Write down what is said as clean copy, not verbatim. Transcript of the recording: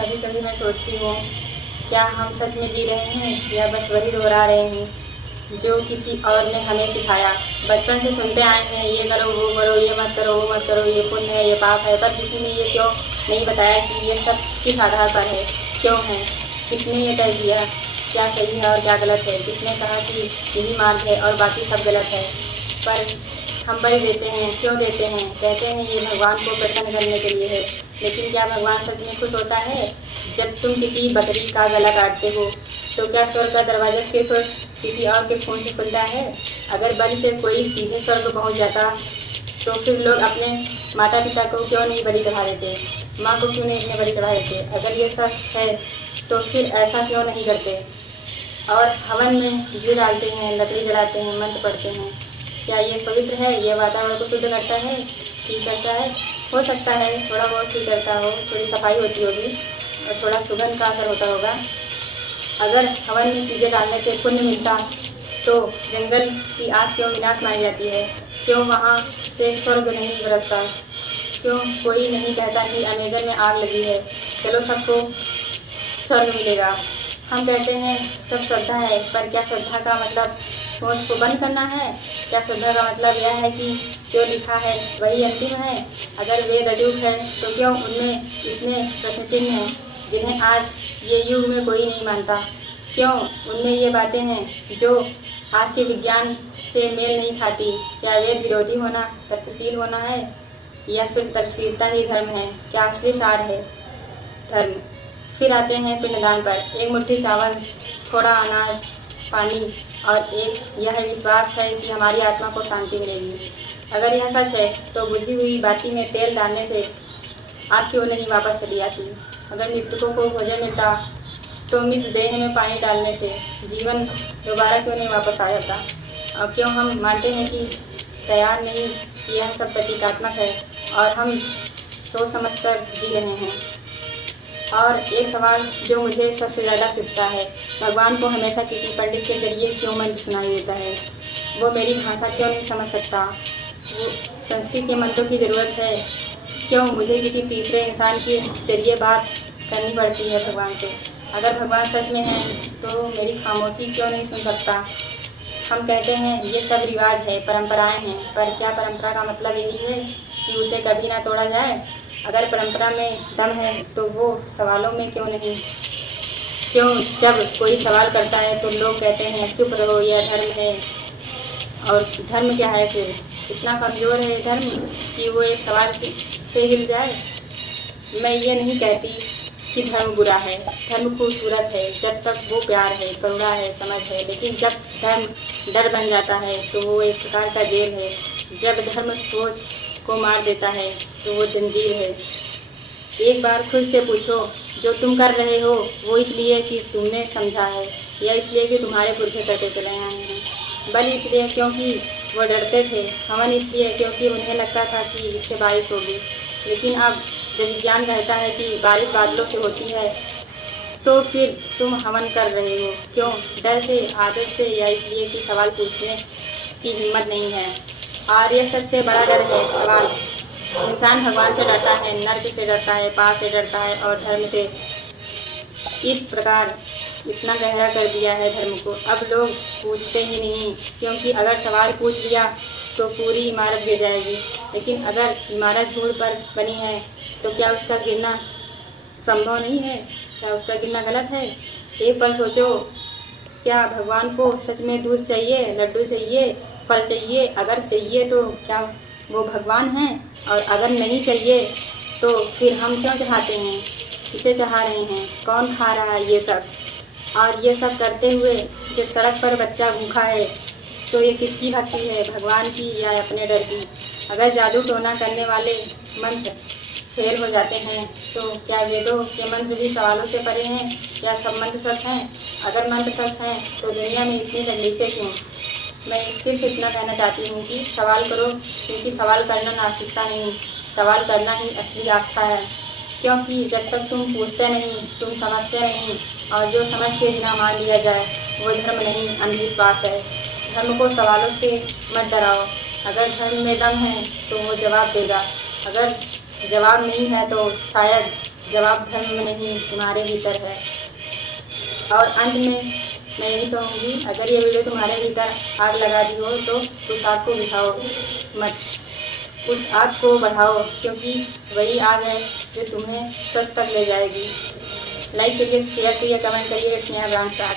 कभी कभी मैं सोचती हूँ, क्या हम सच में जी रहे हैं या बस वही दोहरा रहे हैं जो किसी और ने हमें सिखाया। बचपन से सुनते आए हैं, ये करो वो करो, ये मत करो वो मत करो, ये पुण्य है ये पाप है, पर किसी ने ये क्यों नहीं बताया कि ये सब किस आधार पर है, क्यों है, किसने ये तय किया क्या सही है और क्या गलत है, किसने कहा कि यही मार्ग है और बाकी सब गलत है। पर हम बलि देते हैं, क्यों देते हैं? कहते हैं ये भगवान को प्रसन्न करने के लिए है, लेकिन क्या भगवान सच में खुश होता है? जब तुम किसी बकरी का गला काटते हो तो क्या स्वर्ग का दरवाज़ा सिर्फ किसी और के खून से खुलता है? अगर बलि से कोई सीधे स्वर्ग पहुंच जाता तो फिर लोग अपने माता पिता को क्यों नहीं बलि चढ़ा देते, माँ को क्यों नहीं अपने बलि चढ़ा देते? अगर ये सच है तो फिर ऐसा क्यों नहीं करते? और हवन में घी डालते हैं, लकड़ी जलाते हैं, मंत्र पढ़ते हैं। क्या ये पवित्र है? ये वातावरण को शुद्ध करता है, ठीक करता है? हो सकता है थोड़ा बहुत ठीक करता हो, थोड़ी सफाई होती होगी और थोड़ा सुगंध का असर होता होगा। अगर हवन में चीज़ें डालने से पुण्य मिलता तो जंगल की आग क्यों विनाश मानी जाती है? क्यों वहाँ से स्वर्ग नहीं बरसता? क्यों कोई नहीं कहता कि अमेजन में आग लगी है, चलो सबको स्वर्ग मिलेगा? हम कहते हैं सब श्रद्धा है, पर क्या श्रद्धा का मतलब सोच को बंद करना है? क्या श्रद्धा का मतलब यह है कि जो लिखा है वही अंतिम है? अगर वेद अजूब है तो क्यों उनमें इतने प्रश्न चिन्ह हैं जिन्हें आज ये युग में कोई नहीं मानता? क्यों उनमें ये बातें हैं जो आज के विज्ञान से मेल नहीं खाती? क्या वेद विरोधी होना तर्कशील होना है या फिर तर्कशीलता ही धर्म है? क्या असली सार है धर्म? फिर आते हैं पिंडदान पर। एक मुट्ठी चावल, थोड़ा अनाज, पानी और एक यह विश्वास है कि हमारी आत्मा को शांति मिलेगी। अगर यह सच है तो बुझी हुई बाती में तेल डालने से आग क्यों नहीं वापस चली आती? अगर मृतकों को भोजन मिलता तो मृत देह में पानी डालने से जीवन दोबारा क्यों नहीं वापस आ जाता? और क्यों हम मानते हैं कि तैयार नहीं कि यह सब प्रतीकात्मक है और हम सोच समझकर जी रहे हैं? और एक सवाल जो मुझे सबसे ज़्यादा चुभता है, भगवान को हमेशा किसी पंडित के जरिए क्यों मंत्र सुनाई देता है? वो मेरी भाषा क्यों नहीं समझ सकता? वो संस्कृत के मंत्रों की ज़रूरत है? क्यों मुझे किसी तीसरे इंसान के जरिए बात करनी पड़ती है भगवान से? अगर भगवान सच में है तो मेरी खामोशी क्यों नहीं सुन सकता? हम कहते हैं ये सब रिवाज है, परंपराएं हैं, पर क्या परंपरा का मतलब यही है कि उसे कभी ना तोड़ा जाए? अगर परंपरा में दम है तो वो सवालों में क्यों नहीं? क्यों जब कोई सवाल करता है तो लोग कहते हैं चुप रहो, यह धर्म है? और धर्म क्या है फिर? इतना कमज़ोर है धर्म कि वो एक सवाल से हिल जाए? मैं ये नहीं कहती कि धर्म बुरा है, धर्म खूबसूरत है जब तक वो प्यार है, करुणा है, समझ है। लेकिन जब धर्म डर बन जाता है तो वो एक प्रकार का जेल है। जब धर्म सोच को मार देता है तो वो जंजीर है। एक बार खुद से पूछो, जो तुम कर रहे हो वो इसलिए कि तुमने समझा है या इसलिए कि तुम्हारे पुरखे करते चले आए हैं? बलि इसलिए क्योंकि वो डरते थे, हवन इसलिए क्योंकि उन्हें लगता था कि इससे बारिश होगी। लेकिन अब जब विज्ञान कहता है कि बारिश बादलों से होती है तो फिर तुम हवन कर रहे हो क्यों? डर से, आदत से, या इसलिए कि सवाल पूछने की हिम्मत नहीं है? और यह सबसे बड़ा डर है सवाल। इंसान भगवान से डरता है, नर्क से डरता है, पाप से डरता है और धर्म से। इस प्रकार इतना गहरा कर दिया है धर्म को, अब लोग पूछते ही नहीं, क्योंकि अगर सवाल पूछ लिया तो पूरी इमारत गिर जाएगी। लेकिन अगर इमारत झूठ पर बनी है तो क्या उसका गिरना संभव नहीं है? क्या उसका गिरना गलत है? एक पल सोचो, क्या भगवान को सच में दूध चाहिए, लड्डू चाहिए, फल चाहिए? अगर चाहिए तो क्या वो भगवान हैं? और अगर नहीं चाहिए तो फिर हम क्यों चढ़ाते हैं? किसे चढ़ा रहे हैं? कौन खा रहा है ये सब? और ये सब करते हुए जब सड़क पर बच्चा भूखा है तो ये किसकी भक्ति है, भगवान की या अपने डर की? अगर जादू टोना करने वाले मंत्र फेल हो जाते हैं तो क्या वेदों के मंत्र भी सवालों से परे हैं? क्या सब मंत्र सच हैं? अगर मंत्र सच हैं तो दुनिया में इतनी तकलीफें क्यों? मैं सिर्फ इतना कहना चाहती हूँ कि सवाल करो, क्योंकि सवाल करना नास्तिकता नहीं, सवाल करना ही असली आस्था है। क्योंकि जब तक तुम पूछते नहीं, तुम समझते नहीं, और जो समझ के बिना मान लिया जाए वो धर्म नहीं, अंधविश्वास है। धर्म को सवालों से मत डराओ। अगर धर्म में दम है तो वो जवाब देगा, अगर जवाब नहीं है तो शायद जवाब धर्म में नहीं तुम्हारे भीतर है। और अंत में मैं यही कहूँगी, अगर ये वीडियो तुम्हारे भीतर आग लगा दी हो तो उस आग को बुझाओ मत, उस आग को बढ़ाओ, क्योंकि वही आग है जो तुम्हें सच तक ले जाएगी। लाइक करिए, शेयर करिए, कमेंट करिए। स्नेहा ब्रांड साथ।